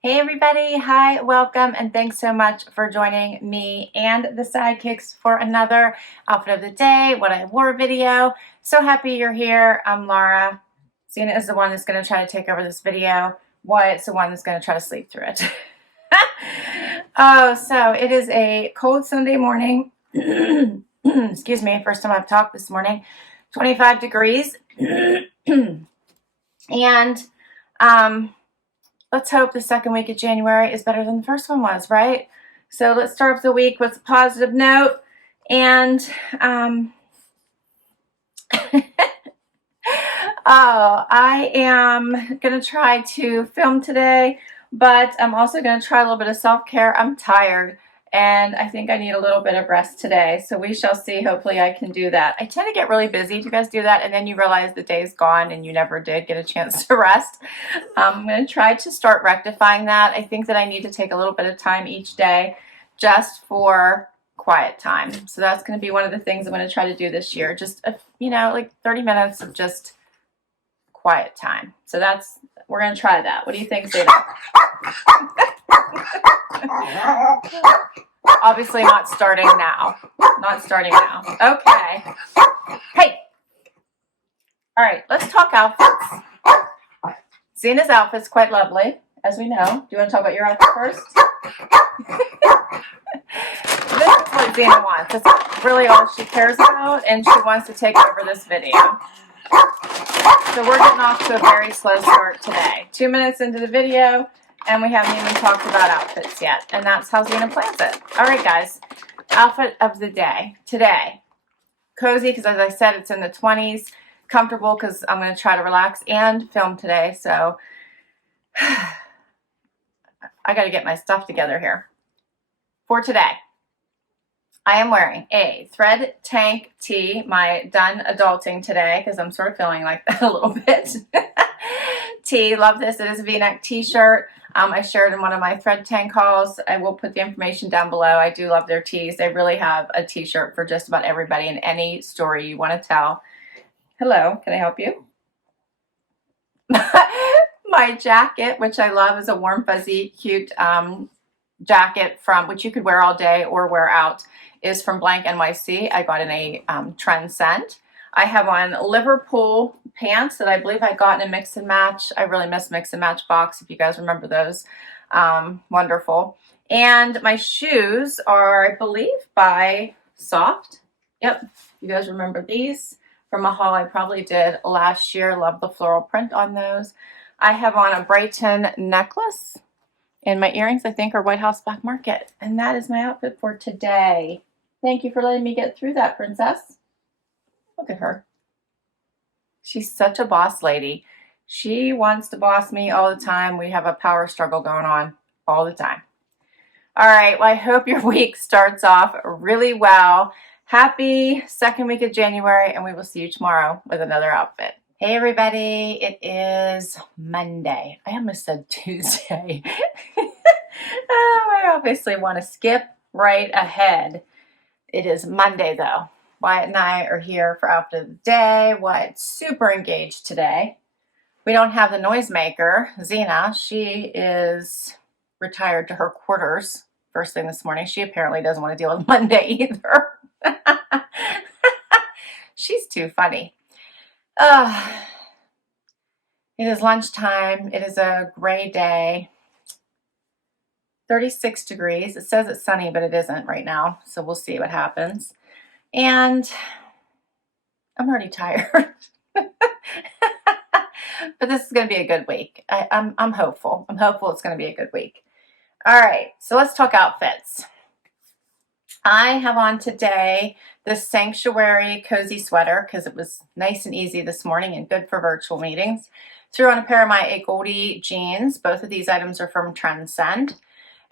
Hey everybody, hi, welcome, and thanks so much for joining me and the sidekicks for another outfit of the day, what I wore video. So happy you're here. I'm Laura. Xena is the one that's going to try to take over this video. Wyatt's the one that's going to try to sleep through it. Oh, so it is a cold Sunday morning. Excuse me, first time I've talked this morning. 25 degrees. And let's hope the second week of January is better than the first one was, right? So let's start off the week with a positive note. And I am going to try to film today, but I'm also going to try a little bit of self-care. I'm tired, and I think I need a little bit of rest today. So we shall see. Hopefully I can do that. I tend to get really busy. Do you guys do that? And then you realize the day's gone and you never did get a chance to rest. I'm going to try to start rectifying that. I think that I need to take a little bit of time each day just for quiet time. So that's going to be one of the things I'm going to try to do this year. Just, like 30 minutes of just quiet time. So we're going to try that. What do you think, Zeta? Obviously not starting now. Not starting now. Okay. Hey. All right, let's talk outfits. Xena's outfit's quite lovely, as we know. Do you want to talk about your outfit first? This is what Xena wants. It's really all she cares about, and she wants to take over this video. So we're getting off to a very slow start today. 2 minutes into the video, and we haven't even talked about outfits yet. And that's how Xena plans it. All right, guys. Outfit of the day. Today. Cozy, because as I said, it's in the 20s. Comfortable, because I'm going to try to relax and film today. So I got to get my stuff together here. For today, I am wearing a thread tank tee, my done adulting today, because I'm sort of feeling like that a little bit. Tee, love this. It is a V-neck t-shirt. I shared in one of my thread tank hauls. I will put the information down below. I do love their tees. They really have a t-shirt for just about everybody in any story you want to tell. Hello, can I help you? My jacket, which I love, is a warm, fuzzy, cute jacket which you could wear all day or wear out, is from BlankNYC. I got in a Trendsend. I have on Liverpool pants that I believe I got in a mix and match. I really miss mix and match box, if you guys remember those. Wonderful. And my shoes are, I believe, by Sofft. Yep, you guys remember these from a haul I probably did last year. Love the floral print on those. I have on a Brighton necklace. And my earrings, I think, are White House Black Market. And that is my outfit for today. Thank you for letting me get through that, princess. Look at her. She's such a boss lady. She wants to boss me all the time. We have a power struggle going on all the time. All right, well, I hope your week starts off really well. Happy second week of January, and we will see you tomorrow with another outfit. Hey everybody, it is Monday. I almost said Tuesday. I obviously want to skip right ahead. It is Monday though. Wyatt and I are here for outfit of the day. Wyatt's super engaged today. We don't have the noisemaker, Xena. She is retired to her quarters first thing this morning. She apparently doesn't want to deal with Monday either. She's too funny. It is lunchtime. It is a gray day. 36 degrees. It says it's sunny, but it isn't right now. So we'll see what happens. And I'm already tired. But this is going to be a good week. I'm hopeful. I'm hopeful it's going to be a good week. All right. So let's talk outfits. I have on today this Sanctuary cozy sweater because it was nice and easy this morning and good for virtual meetings. Threw on a pair of my Agolde jeans. Both of these items are from Trendsend.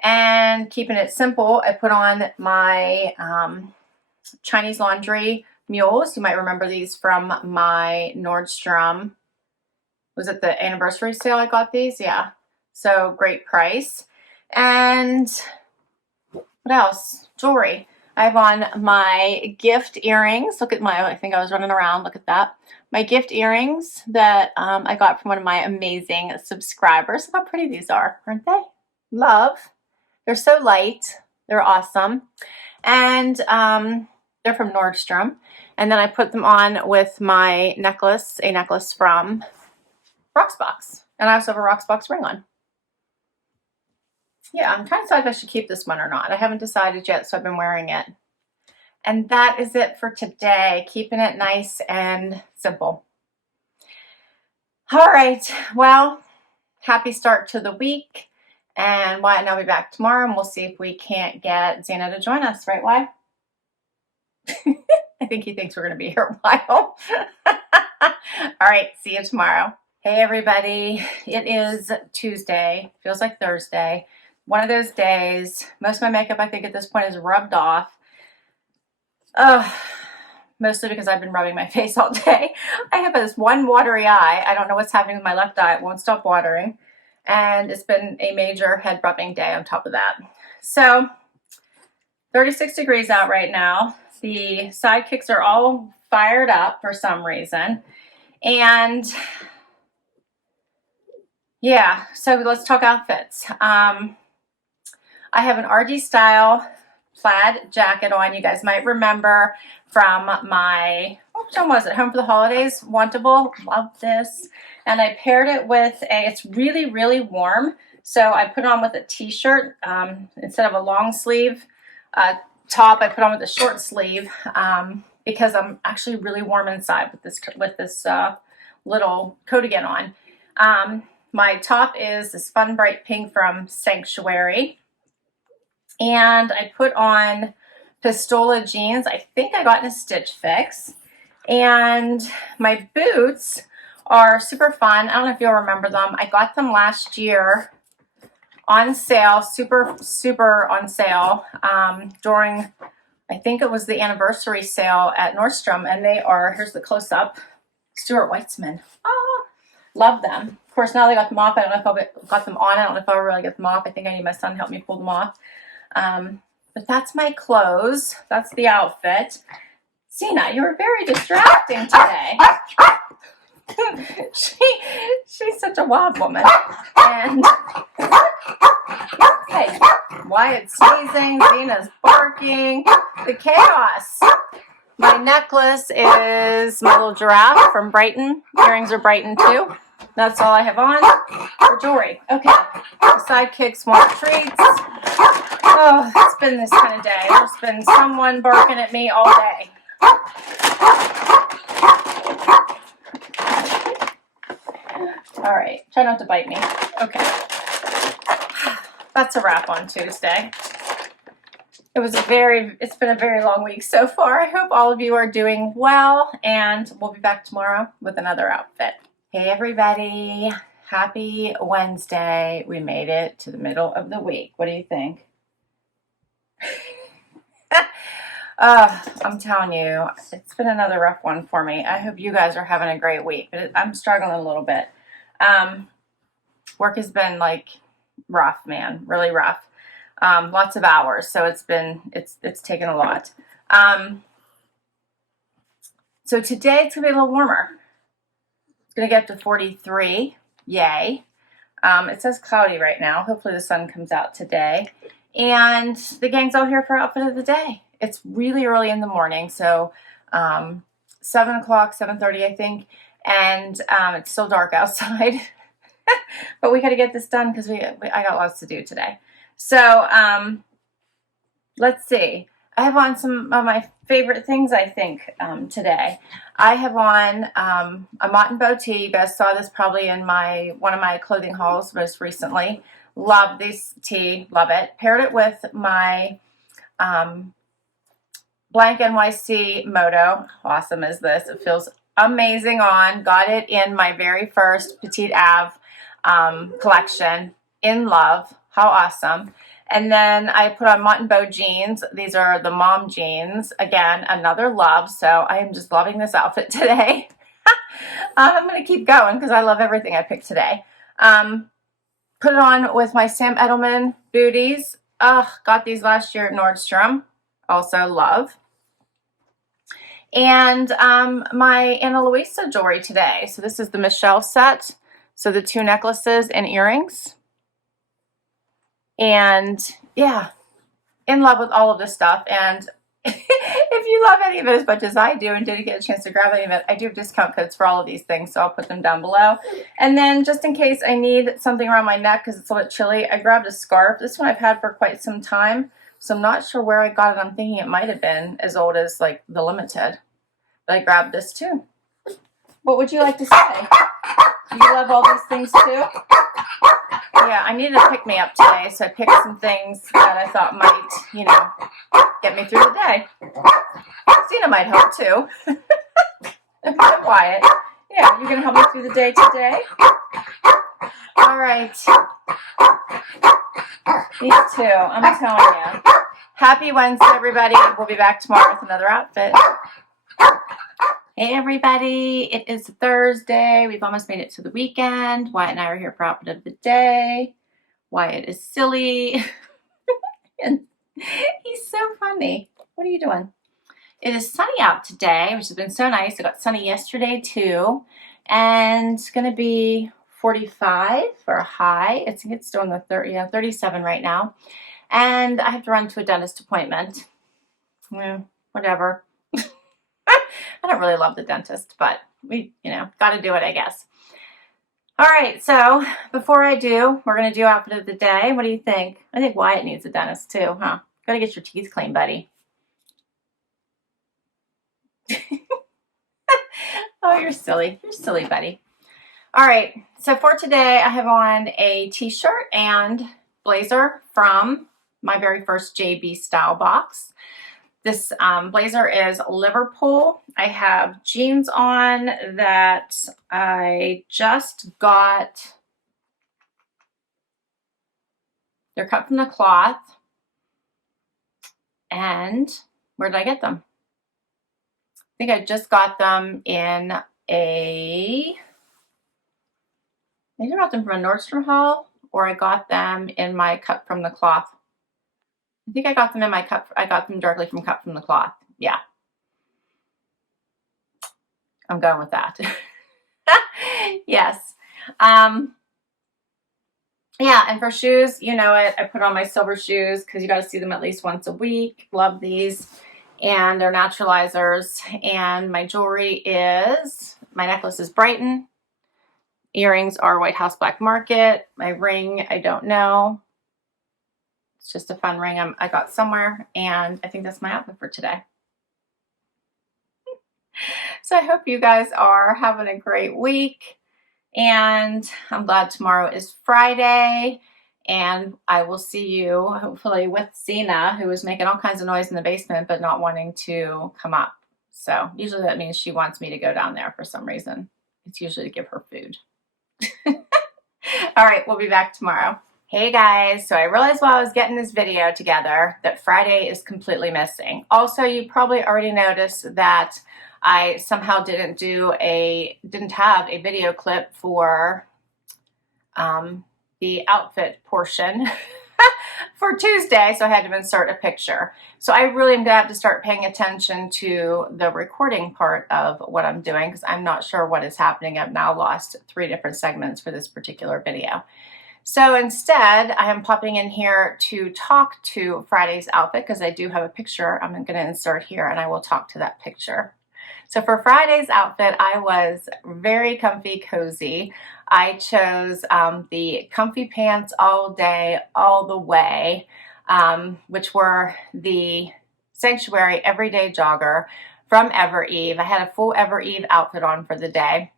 And keeping it simple, I put on my Chinese laundry mules. You might remember these from my Nordstrom. Was it the anniversary sale I got these? Yeah. So great price. And what else? Jewelry. I have on my gift earrings. Look at I think I was running around. Look at that. My gift earrings that I got from one of my amazing subscribers. Look how pretty these are, aren't they? love. They're so light. They're awesome. And they're from Nordstrom. And then I put them on with my necklace, a necklace from Rocksbox. And I also have a Rocksbox ring on. Yeah, I'm trying to decide if I should keep this one or not. I haven't decided yet, so I've been wearing it. And that is it for today. Keeping it nice and simple. All right, well, happy start to the week. And Wyatt and I'll be back tomorrow, and we'll see if we can't get Xena to join us, right, Wyatt? I think he thinks we're going to be here a while. All right, see you tomorrow. Hey, everybody. It is Tuesday. Feels like Thursday. One of those days. Most of my makeup, I think, at this point is rubbed off. Mostly because I've been rubbing my face all day. I have this one watery eye. I don't know what's happening with my left eye. It won't stop watering. And it's been a major head rubbing day on top of that. So, 36 degrees out right now. The sidekicks are all fired up for some reason. And yeah, so let's talk outfits. I have an RD Style plaid jacket on. You guys might remember from my, which one was it? Home for the Holidays, Wantable. Love this. And I paired it with it's really, really warm. So I put it on with a t-shirt instead of a long sleeve top. I put on with a short sleeve because I'm actually really warm inside with this little Cardigan on. My top is this fun bright pink from Sanctuary. And I put on Pistola jeans. I think I got in a Stitch Fix. And my boots are super fun. I don't know if you'll remember them. I got them last year on sale, super, super on sale during, I think it was the anniversary sale at Nordstrom. And they are, here's the close-up, Stuart Weitzman. Oh, love them. Of course, now they got them off. I don't know if I got them on. I don't know if I'll really get them off. I think I need my son to help me pull them off. But that's my clothes. That's the outfit. Xena, you were very distracting today. She's such a wild woman. And hey, Wyatt's sneezing, Xena's barking. The chaos. My necklace is my little giraffe from Brighton. Earrings are Brighton too. That's all I have on for jewelry. Okay, the sidekicks want treats. Oh, it's been this kind of day. There's been someone barking at me all day. All right, try not to bite me. Okay, that's a wrap on Tuesday. It's been a very long week so far. I hope all of you are doing well, and we'll be back tomorrow with another outfit. Hey everybody, happy Wednesday. We made it to the middle of the week. What do you think? I'm telling you, it's been another rough one for me. I hope you guys are having a great week, but I'm struggling a little bit. Work has been like rough, man, really rough. Lots of hours, so it's taken a lot. So today it's gonna be a little warmer. It's gonna get up to 43, yay. It says cloudy right now. Hopefully the sun comes out today. And the gang's all here for outfit of the day. It's really early in the morning, so 7 o'clock, 7:30, I think, and it's still dark outside. But we got to get this done because I got lots to do today. So let's see. I have on some of my favorite things, I think, today. I have on a mott bow tee. You guys saw this probably in one of my clothing hauls most recently. Love this tee. Love it. Paired it with my BlankNYC Moto. How awesome is this? It feels amazing on. Got it in my very first Petite Ave collection. In love. How awesome. And then I put on mott bow jeans. These are the mom jeans. Again, another love. So I am just loving this outfit today. I'm going to keep going because I love everything I picked today. Put it on with my Sam Edelman Booties. Got these last year at Nordstrom. Also love. And my Ana Luisa jewelry today. So this is the Michelle set. So the 2 necklaces and earrings. And yeah, in love with all of this stuff. And if you love any of it as much as I do and didn't get a chance to grab any of it, I do have discount codes for all of these things, so I'll put them down below. And then just in case I need something around my neck because it's a little bit chilly, I grabbed a scarf. This one I've had for quite some time, so I'm not sure where I got it. I'm thinking it might have been as old as like the Limited, but I grabbed this too. What would you like to say? Do you love all these things too? Yeah, I needed a pick-me-up today, so I picked some things that I thought might, you know, get me through the day. Xena might help too. Quiet. Yeah, you're going to help me through the day today? All right. Me too, I'm telling you. Happy Wednesday, everybody. We'll be back tomorrow with another outfit. Hey everybody, it is Thursday. We've almost made it to the weekend. Wyatt and I are here for outfit of the day. Wyatt is silly. And he's so funny. What are you doing? It is sunny out today, which has been so nice. It got sunny yesterday too. And it's gonna be 45 for a high. It's still in the 37 right now. And I have to run to a dentist appointment. Yeah, whatever. I don't really love the dentist, but we, you know, got to do it, I guess. All right, so before I do, we're going to do outfit of the day. What do you think? I think Wyatt needs a dentist too, huh? Got to get your teeth clean, buddy. Oh, you're silly. You're silly, buddy. All right, so for today, I have on a t-shirt and blazer from my very first JB StyleBox. This blazer is Liverpool. I have jeans on that I just got. They're cut from the cloth. And where did I get them? I think I just got them in maybe I got them from a Nordstrom haul, or I got them in my cut from the cloth. I think I got them in my cut. I got them directly from cut from the cloth. Yeah. I'm going with that. Yes. Yeah, and for shoes, you know it. I put on my silver shoes because you got to see them at least once a week. Love these. And they're naturalizers. And my jewelry is, my necklace is Brighton. Earrings are White House Black Market. My ring, I don't know. It's just a fun ring I got somewhere, and I think that's my outfit for today. So I hope you guys are having a great week, and I'm glad tomorrow is Friday, and I will see you hopefully with Xena, who is making all kinds of noise in the basement but not wanting to come up. So usually that means she wants me to go down there for some reason. It's usually to give her food. All right, we'll be back tomorrow. Hey guys, so I realized while I was getting this video together that Friday is completely missing. Also, you probably already noticed that I somehow didn't have a video clip for the outfit portion for Tuesday, so I had to insert a picture. So I really am going to have to start paying attention to the recording part of what I'm doing because I'm not sure what is happening. I've now lost 3 different segments for this particular video. So instead, I am popping in here to talk to Friday's outfit because I do have a picture I'm going to insert here, and I will talk to that picture. So for Friday's outfit, I was very comfy, cozy. I chose the comfy pants all day, all the way, which were the Sanctuary Everyday Jogger from Eve. I had a full Eve outfit on for the day.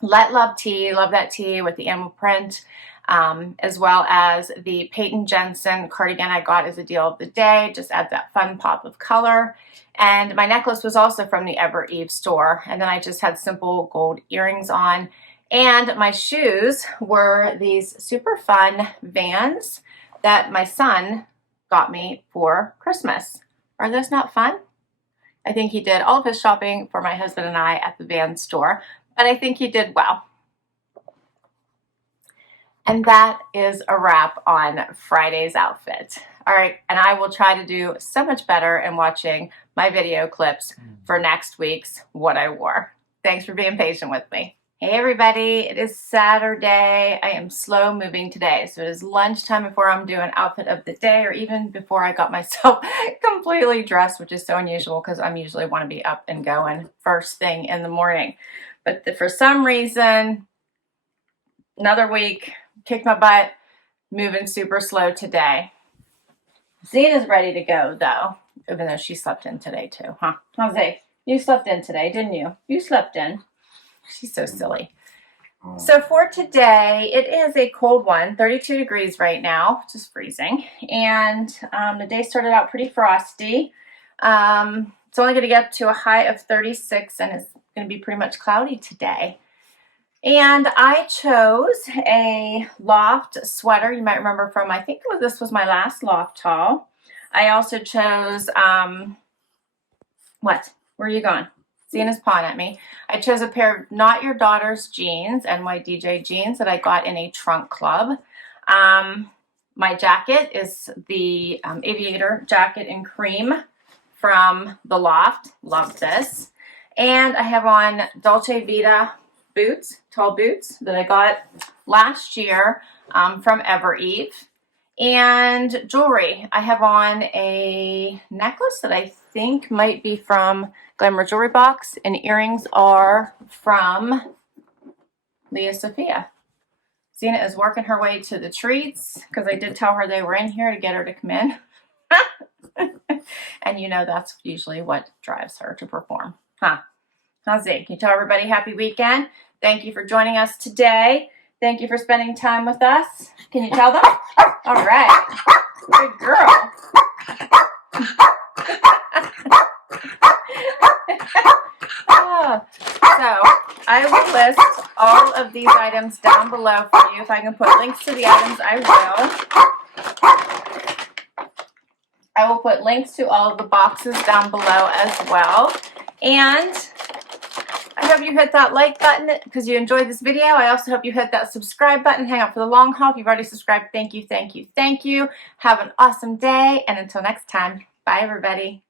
Let Love tee, love that tee with the animal print. As well as the Peyton Jensen cardigan I got as a deal of the day. Just adds that fun pop of color. And my necklace was also from the Eve store. And then I just had simple gold earrings on. And my shoes were these super fun Vans that my son got me for Christmas. Are those not fun? I think he did all of his shopping for my husband and I at the Vans store. But I think he did well. And that is a wrap on Friday's outfit. All right, and I will try to do so much better in watching my video clips for next week's What I Wore. Thanks for being patient with me. Hey everybody, it is Saturday. I am slow moving today. So it is lunchtime before I'm doing outfit of the day, or even before I got myself completely dressed, which is so unusual because I'm usually want to be up and going first thing in the morning. But for some reason, another week, kicked my butt, moving super slow today. Xena's ready to go though, even though she slept in today too, huh? Jose, you slept in today, didn't you? You slept in. She's so silly. So for today, it is a cold one, 32 degrees right now, which is freezing. And the day started out pretty frosty. It's only going to get up to a high of 36, and it's going to be pretty much cloudy today. And I chose a Loft sweater. You might remember from, I think this was my last Loft haul. I also chose, what? Where are you going? Xena's pawing at me. I chose a pair of Not Your Daughter's jeans, NYDJ jeans, that I got in a trunk club. My jacket is the aviator jacket in cream from the Loft. Love this. And I have on Dolce Vita boots, tall boots, that I got last year from Ever Eve. And jewelry. I have on a necklace that I think might be from Glamour Jewelry Box, and earrings are from Leah Sophia. Xena is working her way to the treats because I did tell her they were in here to get her to come in. And you know that's usually what drives her to perform. Huh? How's it? Can you tell everybody happy weekend? Thank you for joining us today. Thank you for spending time with us. Can you tell them? All right. Good girl. So I will list all of these items down below for you. If I can put links to the items, I will. I will put links to all of the boxes down below as well. And I hope you hit that like button because you enjoyed this video. I also hope you hit that subscribe button. Hang out for the long haul. If you've already subscribed, thank you, thank you, thank you. Have an awesome day. And until next time, bye everybody.